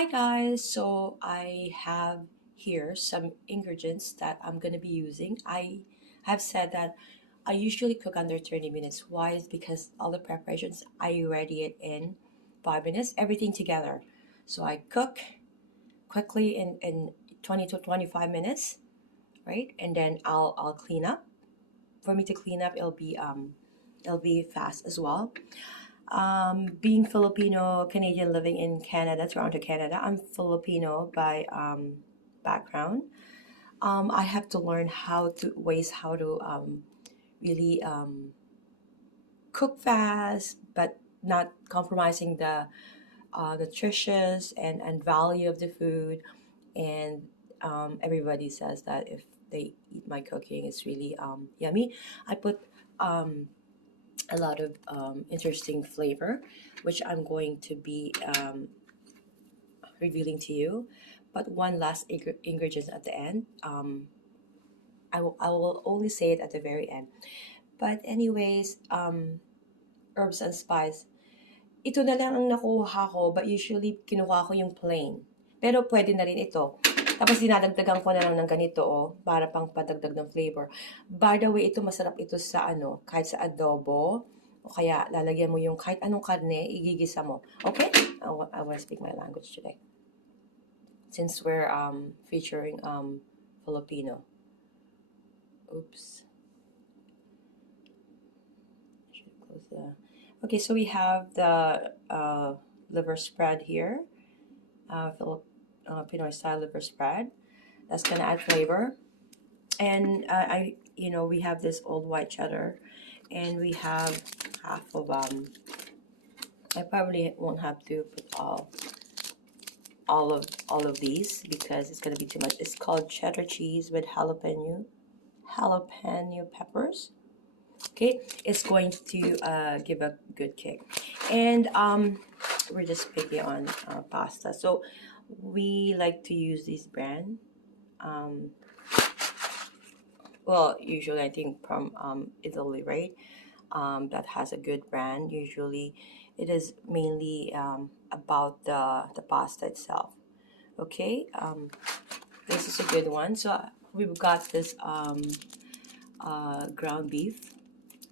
Hi guys, so I have here some ingredients that I'm gonna be using. I have said that I usually cook under 30 minutes. Why? Is because all the preparations I ready it in 5 minutes, everything together. So I cook quickly in 20 to 25 minutes, right? And then I'll clean up. For me to clean up, it'll be fast as well. Being Filipino Canadian living in Canada, Toronto, Canada, I'm Filipino by background. I have to learn how to really cook fast, but not compromising the nutritious and value of the food. And everybody says that if they eat my cooking, it's really yummy. I put a lot of interesting flavor, which I'm going to be revealing to you. But one last ingredient at the end. I will only say it at the very end. But anyways, herbs and spice. Ito na lang ang nakuha ko, but usually kinuha ko yung plain. Pero pwede na rin ito. Tapos dinadagdagan ko na lang ng ganito, para pang padagdag ng flavor. By the way, ito masarap ito sa kahit sa adobo, o kaya lalagyan mo yung kahit anong karne, igigisa mo. Okay? I want to speak my language today. Since we're featuring Filipino. Oops. I should close the... Okay, so we have the liver spread here. Filipino style liver spread. That's gonna add flavor. And we have this old white cheddar, and we have half of I probably won't have to put all of these because it's gonna be too much. It's called cheddar cheese with jalapeno peppers. Okay, it's going to give a good kick. And we're just picky on pasta, so we like to use this brand. Well, usually I think from Italy, right? That has a good brand. Usually it is mainly about the pasta itself. Okay, this is a good one. So we've got this ground beef,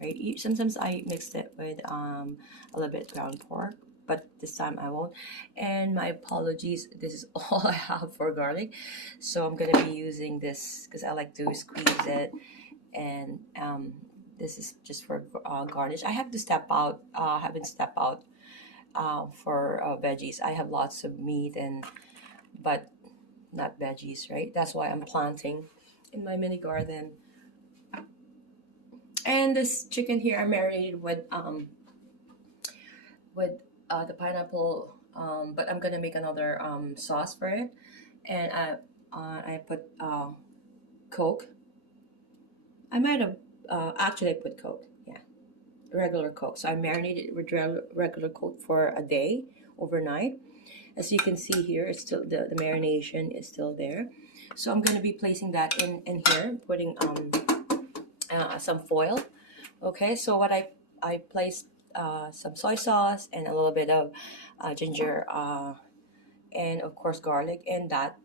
right? Sometimes I mix it with a little bit ground pork, but this time I won't. And my apologies, this is all I have for garlic, so I'm gonna be using this because I like to squeeze it. And this is just for garnish. I have to step out, haven't step out for veggies. I have lots of meat but not veggies, right? That's why I'm planting in my mini garden. And this chicken here I marinated with the pineapple, but I'm gonna make another sauce for it. And I put Coke. I might have actually I put Coke, yeah, regular Coke. So I marinated with regular Coke for a day overnight. As you can see here, it's still the marination is still there. So I'm gonna be placing that in here, putting some foil. Okay, so what I placed some soy sauce and a little bit of ginger and of course garlic, and that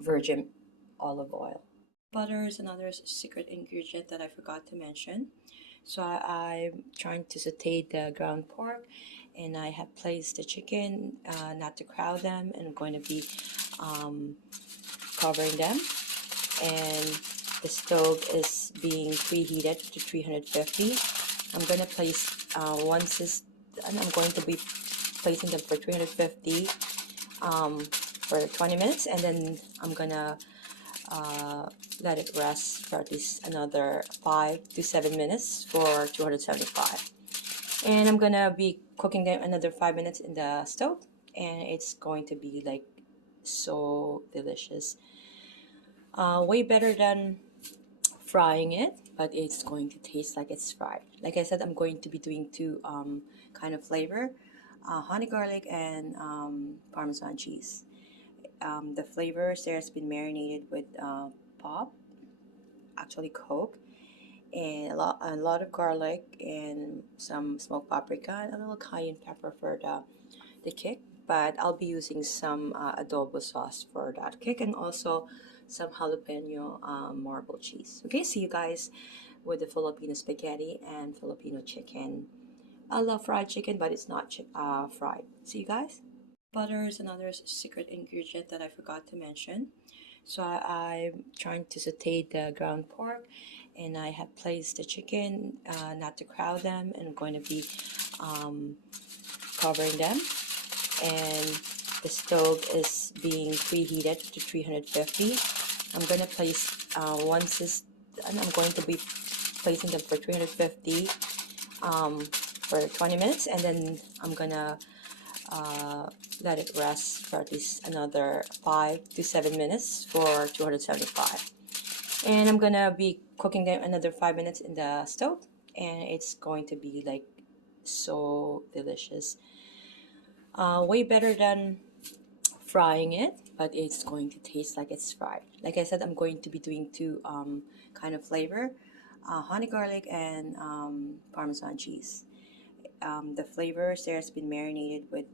virgin olive oil. Butter is another secret ingredient that I forgot to mention. So I'm trying to saute the ground pork, and I have placed the chicken not to crowd them, and I'm going to be covering them. And the stove is being preheated to 350. I'm going to place I'm going to be placing them for 350 for 20 minutes, and then I'm gonna let it rest for at least another 5 to 7 minutes for 275. And I'm gonna be cooking them another 5 minutes in the stove, and it's going to be like so delicious. Way better than frying it, but it's going to taste like it's fried. Like I said, I'm going to be doing two kind of flavor, honey garlic and Parmesan cheese. The flavors there has been marinated with pop, actually Coke, and a lot of garlic and some smoked paprika and a little cayenne pepper for the kick. but I'll be using some adobo sauce for that kick, and also some jalapeno marble cheese. Okay, see you guys with the Filipino spaghetti and Filipino chicken. I love fried chicken, but it's not fried. See you guys. Butter is another secret ingredient that I forgot to mention. So I'm trying to saute the ground pork, and I have placed the chicken, not to crowd them, and I'm going to be um, covering them. And the stove is being preheated to 350. I'm going to place, I'm going to be placing them for 350 for 20 minutes, and then I'm going to let it rest for at least another 5 to 7 minutes for 275. And I'm gonna be cooking them another 5 minutes in the stove, and it's going to be like so delicious. Way better than frying it, but it's going to taste like it's fried. Like I said, I'm going to be doing two kind of flavor, honey garlic and Parmesan cheese. The flavors there has been marinated with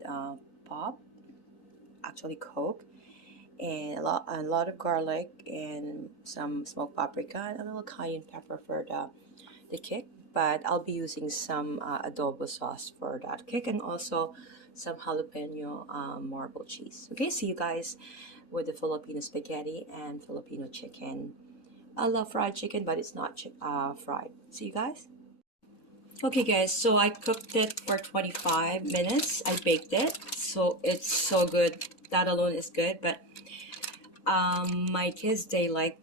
pop, actually Coke, and a lot of garlic and some smoked paprika and a little cayenne pepper for the kick. But I'll be using some adobo sauce for that kick, and also some jalapeno marble cheese. Okay, see you guys with the Filipino spaghetti and Filipino chicken. I love fried chicken, but it's not fried. See you guys. Okay guys, so I cooked it for 25 minutes. I baked it, so it's so good. That alone is good, but my kids, they like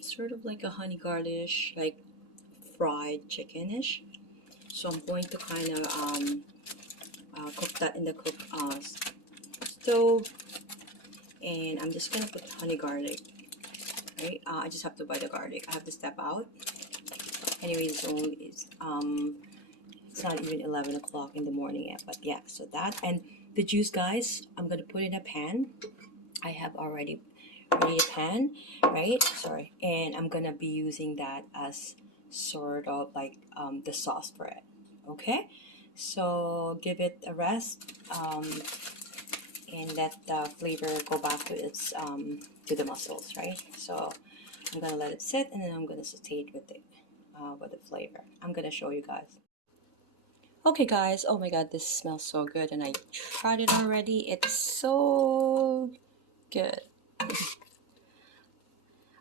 sort of like a honey garlish, like fried chickenish. So I'm going to kind of cook that in the stove, and I'm just gonna put honey garlic. Right, I just have to buy the garlic. I have to step out. Anyways, it's not even 11 o'clock in the morning yet, but yeah. So that, and the juice, guys, I'm gonna put in a pan. I have already ready a pan, right? Sorry, and I'm gonna be using that as sort of like the sauce for it. Okay, so give it a rest and let the flavor go back to its to the mussels, right? So I'm gonna let it sit, and then I'm gonna saute it with the flavor. I'm gonna show you guys. Okay guys, oh my god, this smells so good, and I tried it already. It's so good.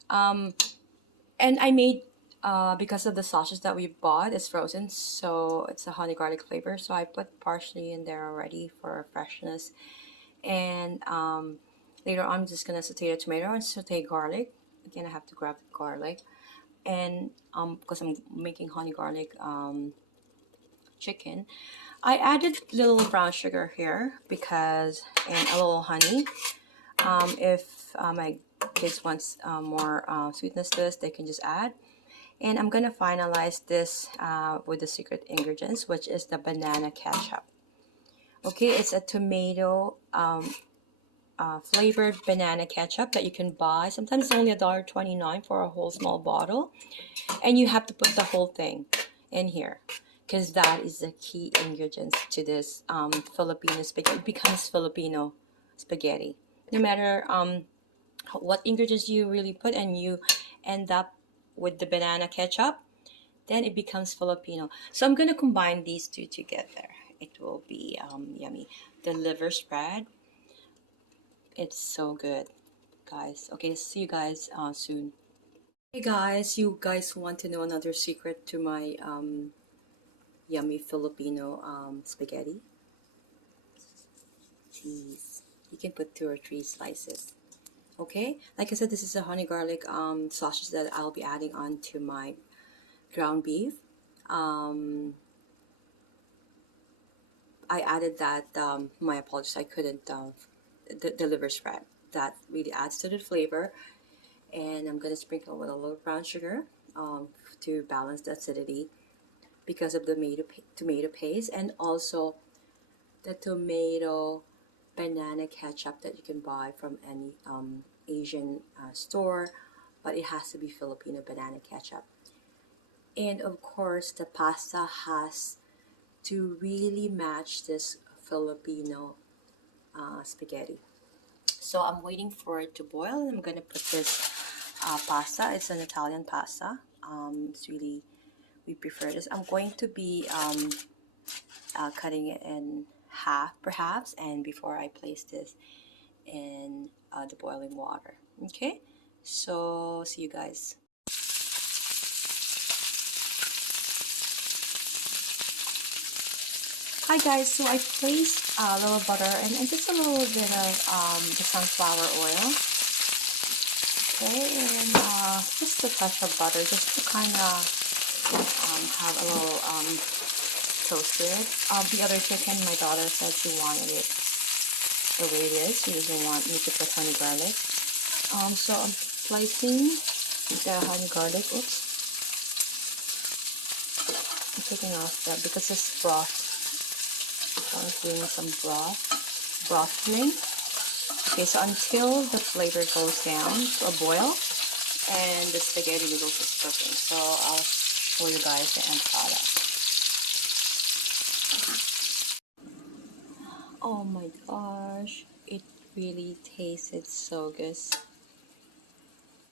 And I made, because of the sausage that we bought, it's frozen, so it's a honey garlic flavor, so I put parsley in there already for freshness. And later on, I'm just gonna saute a tomato and saute garlic. Again, I have to grab the garlic, and because I'm making honey garlic chicken, I added little brown sugar here because, and a little honey. If my kids wants more sweetness to this, they can just add. And I'm gonna finalize this with the secret ingredients, which is the banana ketchup. Okay, it's a tomato flavored banana ketchup that you can buy. Sometimes it's only $1.29 for a whole small bottle, and you have to put the whole thing in here because that is the key ingredients to this Filipino spaghetti. It becomes Filipino spaghetti. No matter what ingredients you really put, and you end up with the banana ketchup, then it becomes Filipino. So I'm gonna combine these two together. It will be yummy. The liver spread, it's so good, guys. Okay, see you guys soon. Hey guys, you guys want to know another secret to my yummy Filipino spaghetti? Cheese. You can put 2 or 3 slices. Okay, like I said, this is a honey garlic sausage that I'll be adding on to my ground beef. I added that, my apologies, I couldn't, the liver spread. That really adds to the flavor. And I'm going to sprinkle with a little brown sugar to balance the acidity because of the tomato paste, and also the tomato banana ketchup that you can buy from any Asian store, but it has to be Filipino banana ketchup. And of course, the pasta has to really match this Filipino spaghetti. So I'm waiting for it to boil. I'm gonna put this pasta. It's an Italian pasta. It's really, we prefer this. I'm going to be cutting it in half perhaps, and before I place this in the boiling water. Okay, so see you guys. Hi guys, so I placed a little butter and just a little bit of the sunflower oil. Okay, and just a touch of butter just to kind of have a little toast to it. The other chicken, my daughter said she wanted it the way it is. She doesn't want me to put honey garlic. So I'm placing the honey garlic. Oops. I'm taking off that because it's broth. I was doing some brothing. Okay, so until the flavor goes down to a boil and the spaghetti noodles is cooking. So I'll show you guys the end product. Oh my gosh, it really tasted so good.